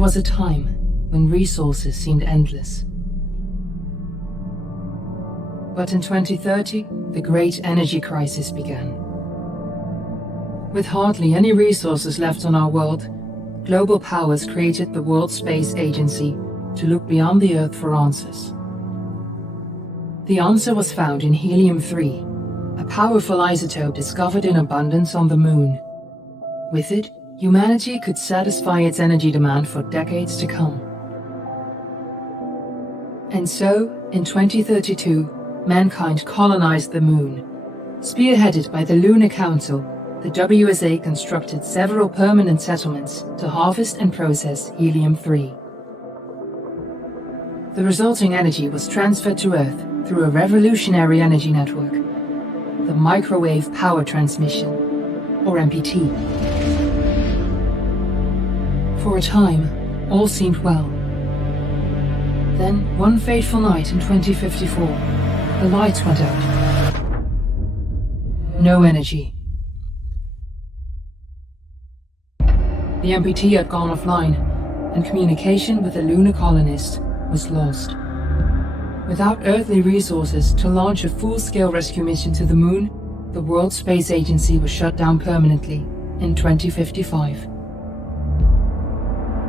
There was a time when resources seemed endless. But in 2030, the great energy crisis began. With hardly any resources left on our world, global powers created the World Space Agency to look beyond the Earth for answers. The answer was found in helium-3, a powerful isotope discovered in abundance on the Moon. With it, humanity could satisfy its energy demand for decades to come. And so, in 2032, mankind colonized the Moon. Spearheaded by the Lunar Council, the WSA constructed several permanent settlements to harvest and process helium-3. The resulting energy was transferred to Earth through a revolutionary energy network, the Microwave Power Transmission, or MPT. For a time, all seemed well. Then, one fateful night in 2054, the lights went out. No energy. The MPT had gone offline, and communication with the lunar colonist was lost. Without earthly resources to launch a full-scale rescue mission to the Moon, the World Space Agency was shut down permanently in 2055.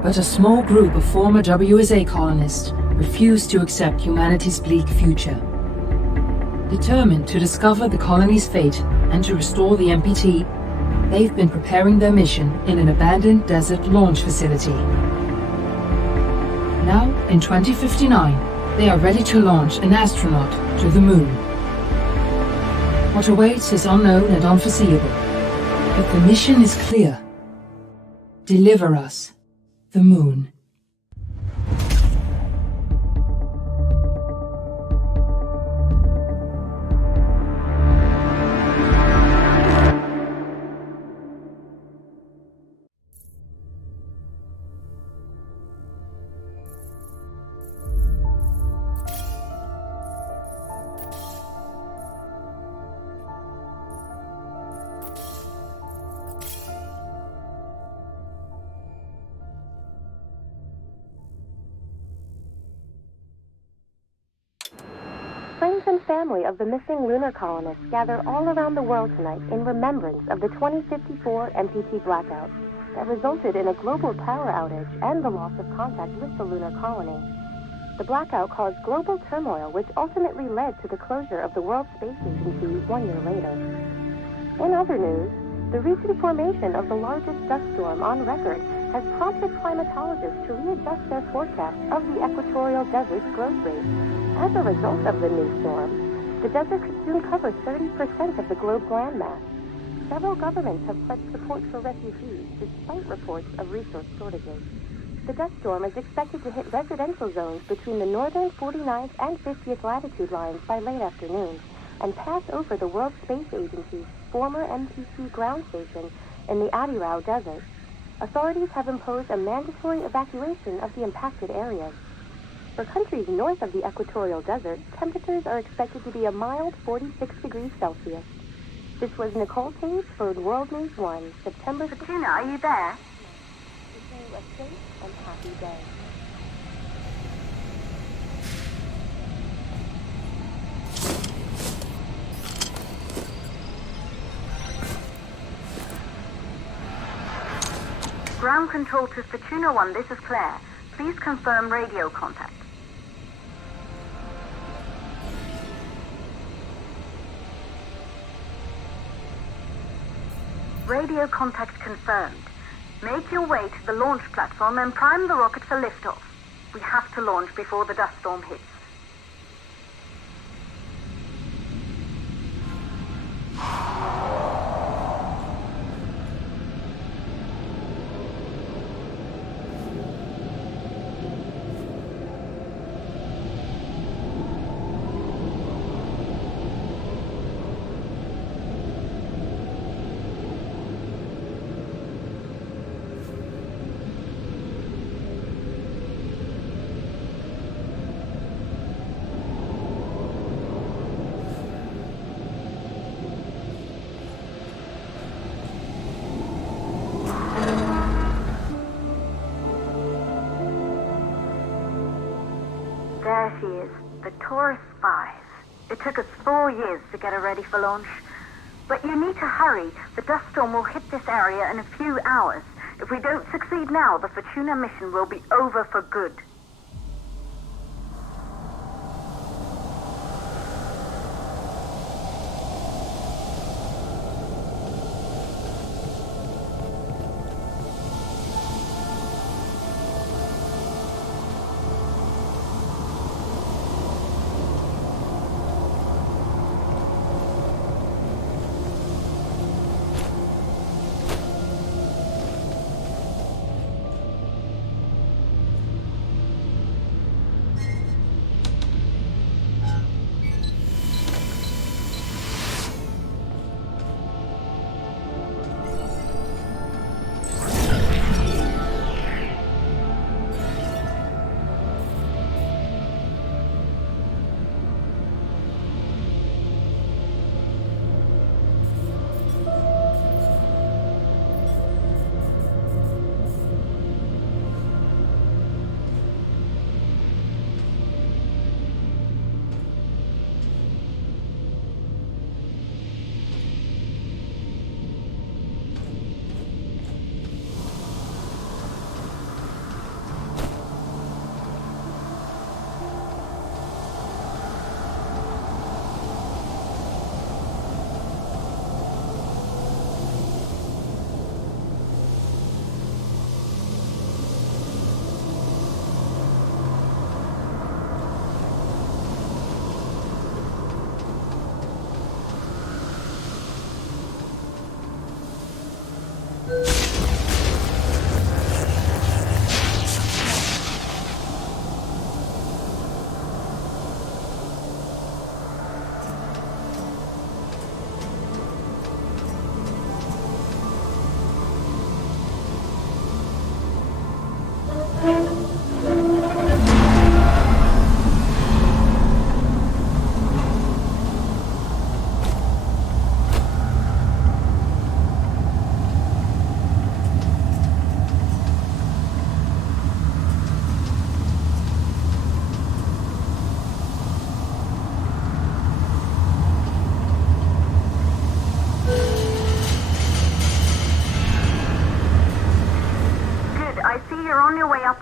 But a small group of former WSA colonists refused to accept humanity's bleak future. Determined to discover the colony's fate and to restore the MPT, they've been preparing their mission in an abandoned desert launch facility. Now, in 2059, they are ready to launch an astronaut to the Moon. What awaits is unknown and unforeseeable, but the mission is clear. Deliver us the Moon. Friends and family of the missing lunar colonists gather all around the world tonight in remembrance of the 2054 MPT blackout that resulted in a global power outage and the loss of contact with the lunar colony. The blackout caused global turmoil, which ultimately led to the closure of the World Space Agency 1 year later. In other news, the recent formation of the largest dust storm on record has prompted climatologists to readjust their forecast of the equatorial desert's growth rate. As a result of the new storm, the desert could soon cover 30% of the globe's landmass. Several governments have pledged support for refugees, despite reports of resource shortages. The dust storm is expected to hit residential zones between the northern 49th and 50th latitude lines by late afternoon, and pass over the World Space Agency's former MPT ground station in the Adirau Desert. Authorities have imposed a mandatory evacuation of the impacted areas. For countries north of the equatorial desert, temperatures are expected to be a mild 46 degrees Celsius. This was Nicole Page for World News 1, September... Fortuna, are you there? Wishing you a safe and happy day. Ground control to Fortuna 1, this is Claire. Please confirm radio contact. Radio contact confirmed. Make your way to the launch platform and prime the rocket for liftoff. We have to launch before the dust storm hits. she is, the Taurus 5. It took us 4 years to get her ready for launch. But you need to hurry. The dust storm will hit this area in a few hours. If we don't succeed now, the Fortuna mission will be over for good.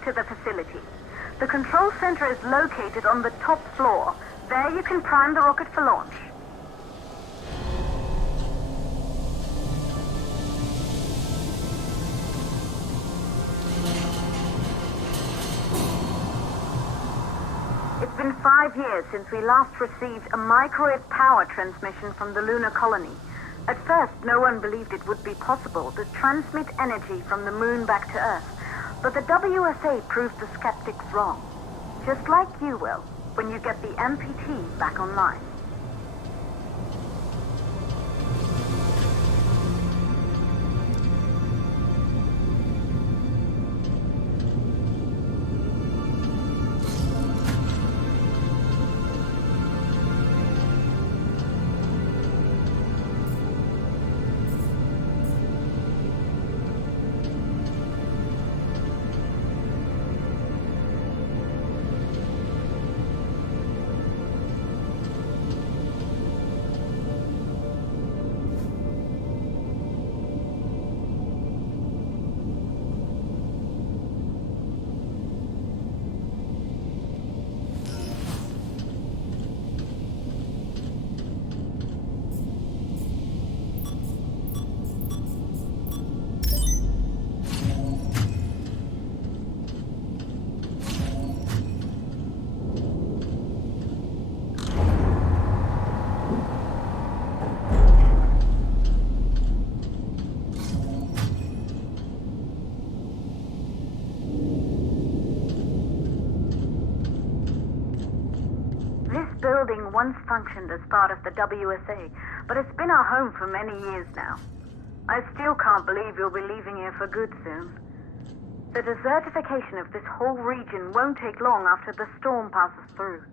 To the facility. The control center is located on the top floor. There you can prime the rocket for launch. It's been 5 years since we last received a microwave power transmission from the lunar colony. At first, no one believed it would be possible to transmit energy from the moon back to Earth. But the WSA proved the skeptics wrong. Just like you will, when you get the MPT back online. Building once functioned as part of the WSA, but it's been our home for many years now. I still can't believe you'll be leaving here for good soon. The desertification of this whole region won't take long after the storm passes through.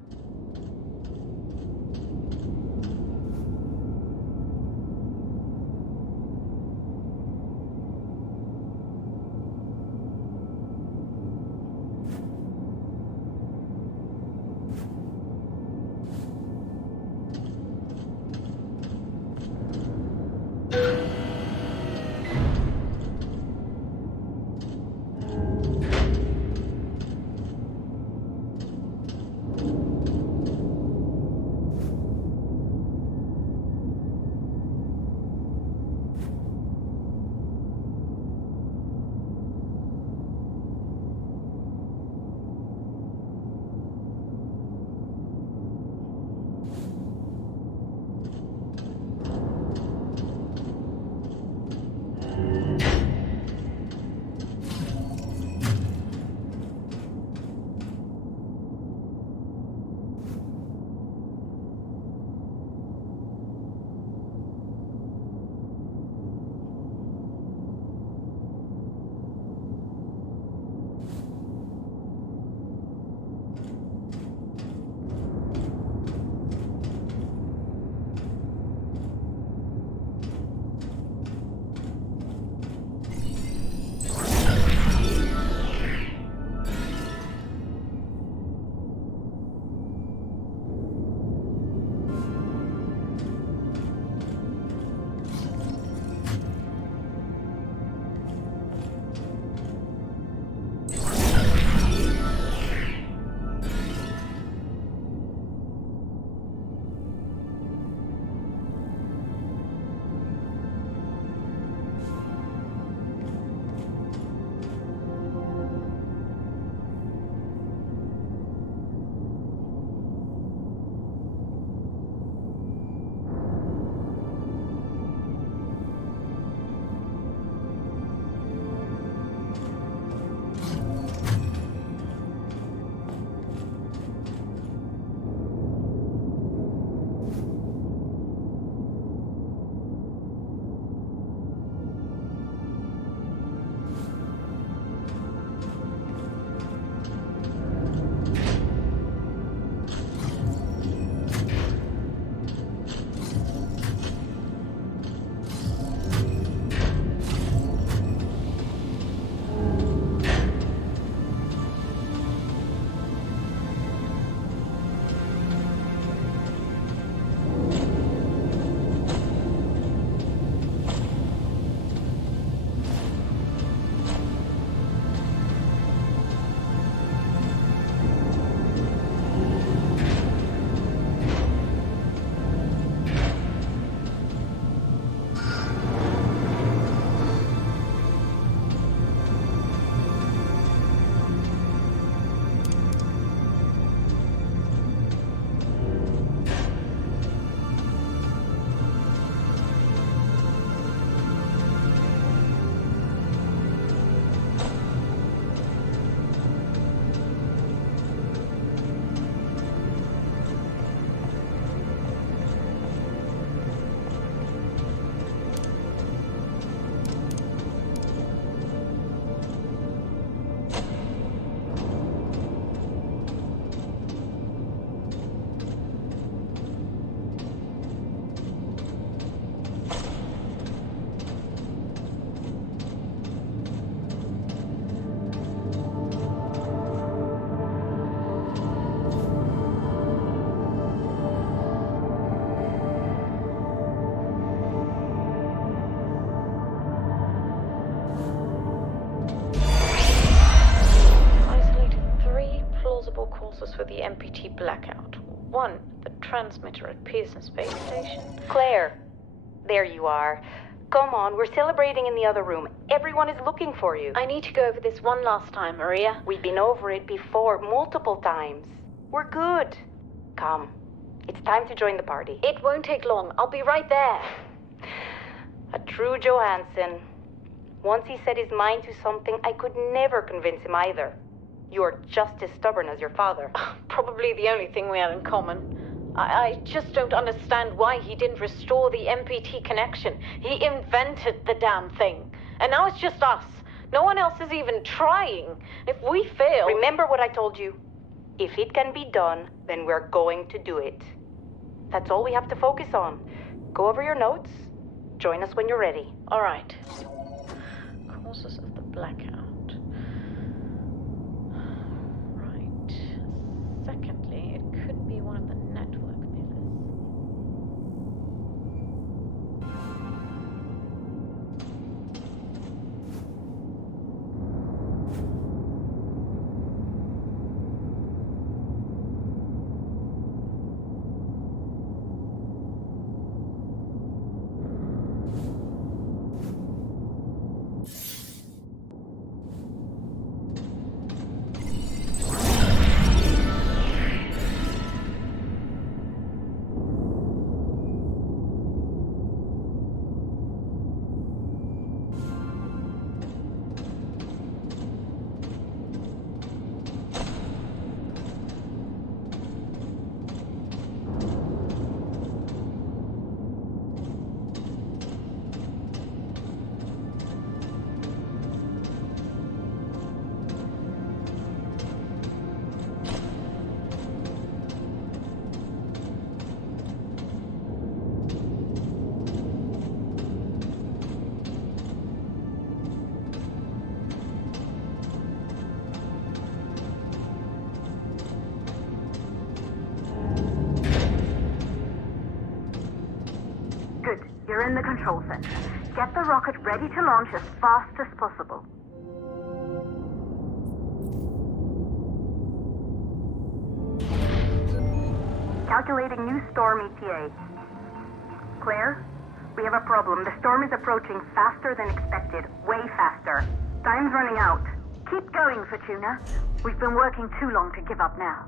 sources for the MPT blackout. One, the transmitter at Pearson Space Station. Claire, there you are. Come on, we're celebrating in the other room. Everyone is looking for you. I need to go over this one last time, Maria. We've been over it before, multiple times. We're good. Come, it's time to join the party. It won't take long. I'll be right there. A true Johansson. Once he set his mind to something, I could never convince him either. You're just as stubborn as your father. Probably the only thing we have in common. I just don't understand why he didn't restore the MPT connection. He invented the damn thing. And now it's just us. No one else is even trying. If we fail... Remember what I told you. If it can be done, then we're going to do it. That's all we have to focus on. Go over your notes. Join us when you're ready. All right. Causes of the blackout. Right. Secondly, it could be one of the network pillars. You're in the control center. Get the rocket ready to launch as fast as possible. Calculating new storm ETA. Claire, we have a problem. The storm is approaching faster than expected. Way faster. Time's running out. Keep going, Fortuna. We've been working too long to give up now.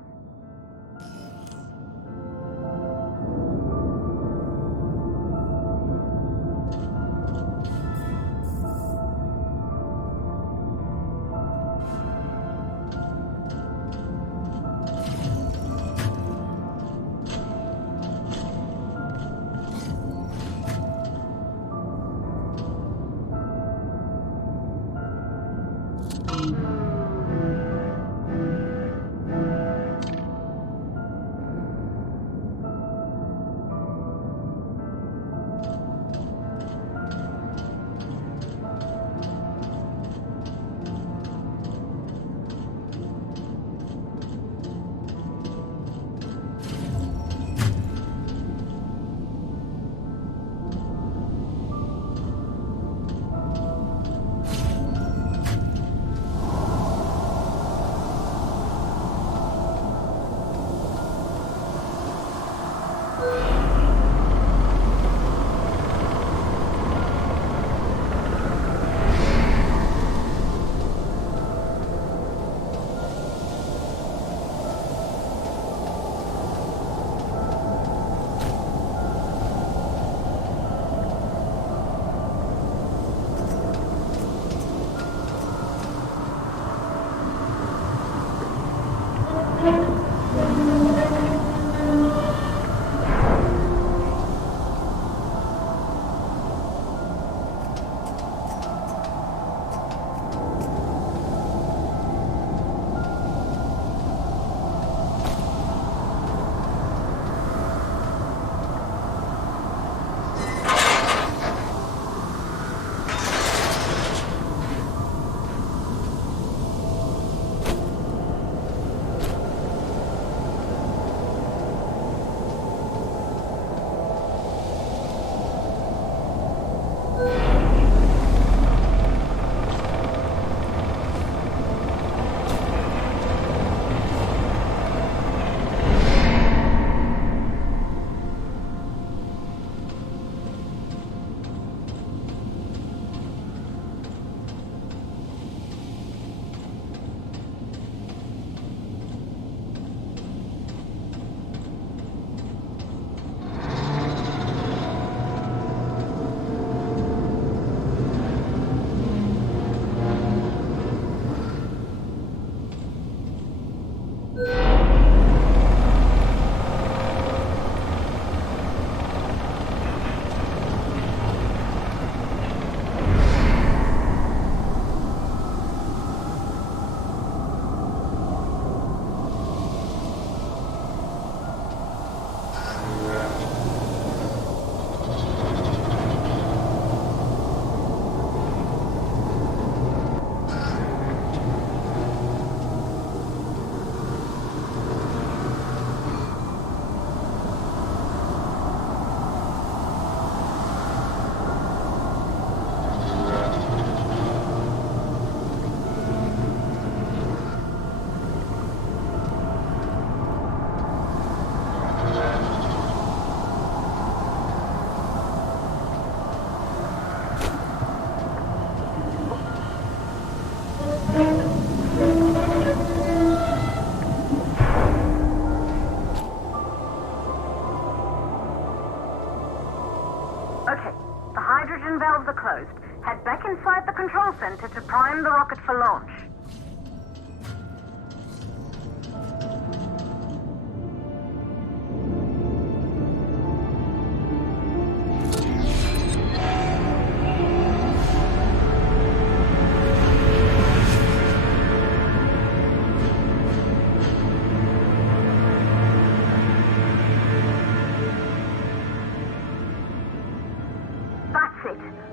control center to prime the rocket for launch.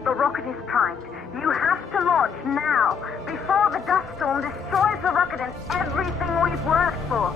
The rocket is primed. You have to launch now, before the dust storm destroys the rocket and everything we've worked for.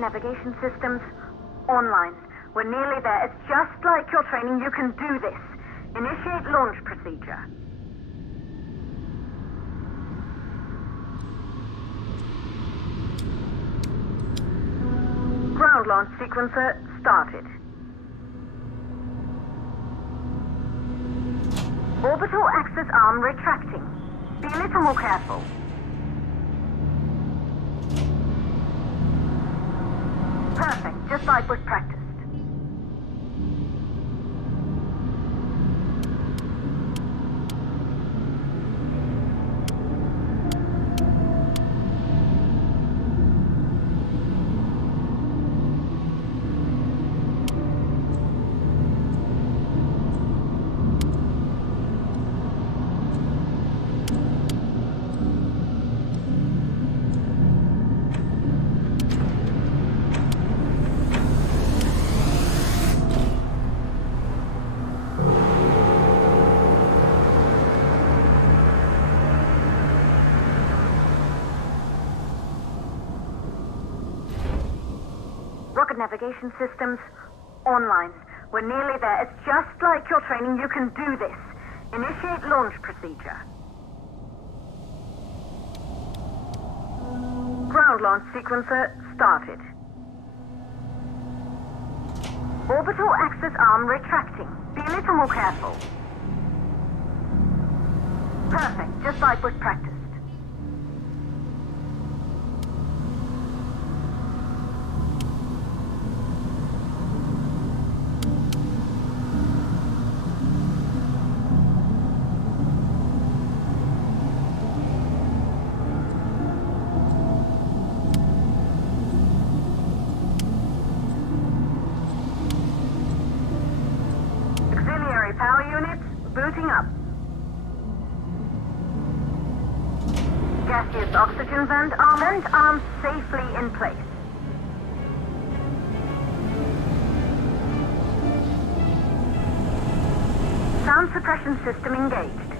Navigation systems online. We're nearly there. It's just like your training. You can do this. Initiate launch procedure. Ground launch sequencer started. Orbital access arm retracting. Be a little more careful. Perfect, just like we've practiced. Navigation systems online. We're nearly there. It's just like your training. You can do this. Initiate launch procedure. Ground launch sequencer started. Orbital access arm retracting. Be a little more careful. Perfect, just like we've practiced. Power units booting up. Gaseous oxygen vent arms safely in place. Sound suppression system engaged.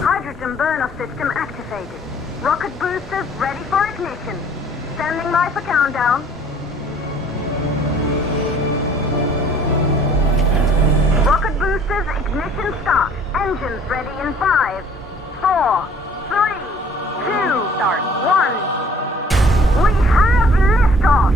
Hydrogen burn-off system activated. Rocket boosters ready for ignition. Standing by for countdown. Rocket boosters ignition start. Engines ready in 5, 4, 3, 2, start, 1. We have liftoff!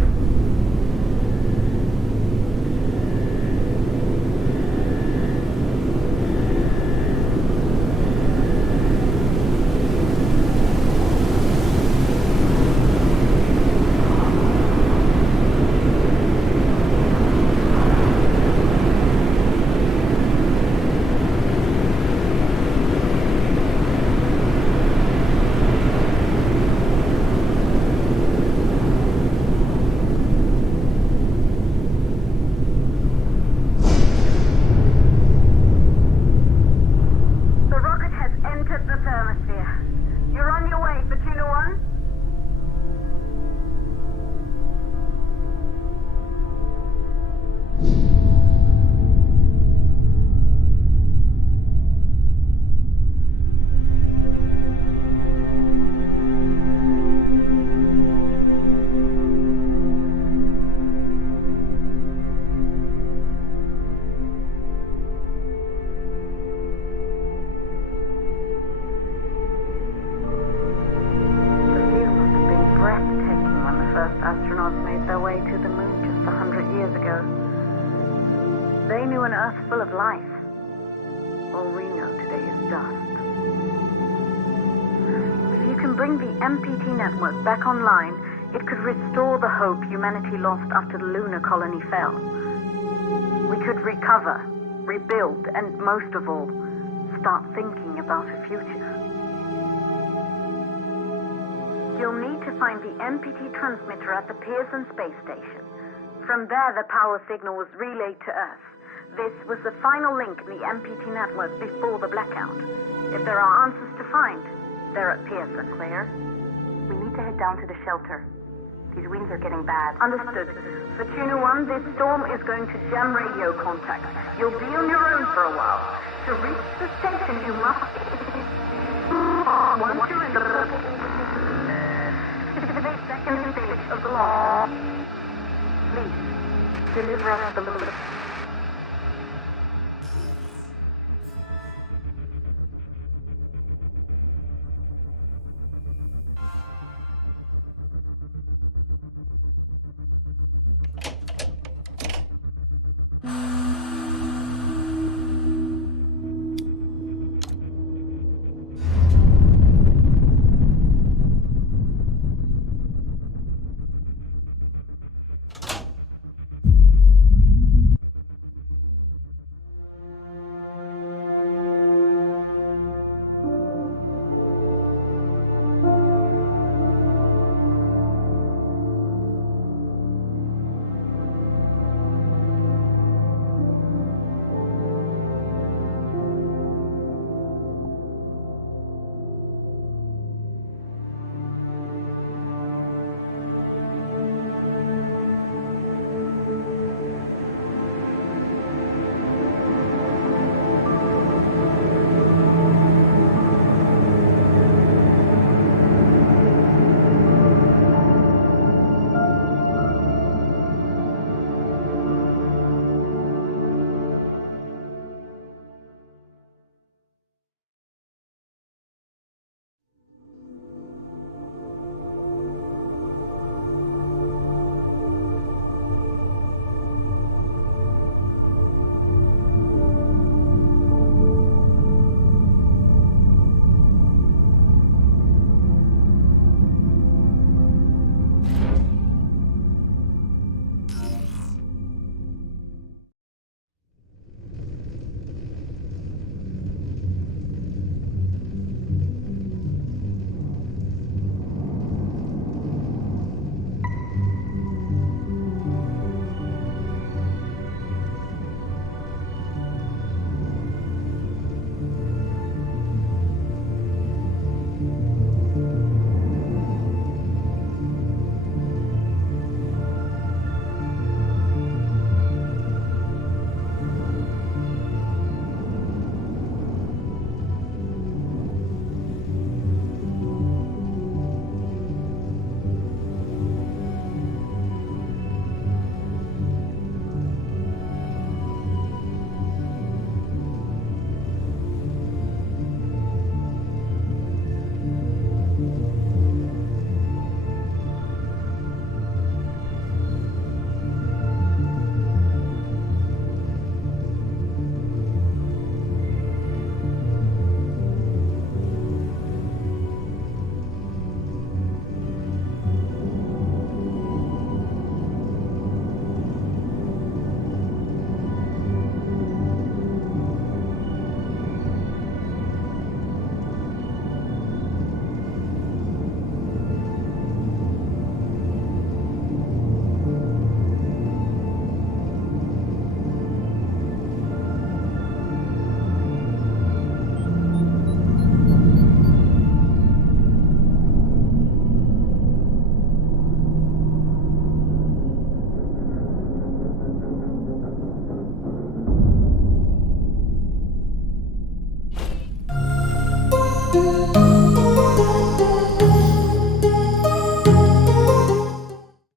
knew an Earth full of life. All we know today is dust. If you can bring the MPT network back online, it could restore the hope humanity lost after the lunar colony fell. We could recover, rebuild, and most of all, start thinking about a future. You'll need to find the MPT transmitter at the Pearson space station. From there, the power signal was relayed to Earth. This was the final link in the MPT network before the blackout. If there are answers to find, they're at Pearson. Claire, we need to head down to the shelter. These winds are getting bad. Understood. For Tuna 1, this storm is going to jam radio contact. You'll be on your own for a while. To reach the station, you must... Once you're in the second stage of the launch, please, deliver us the loop.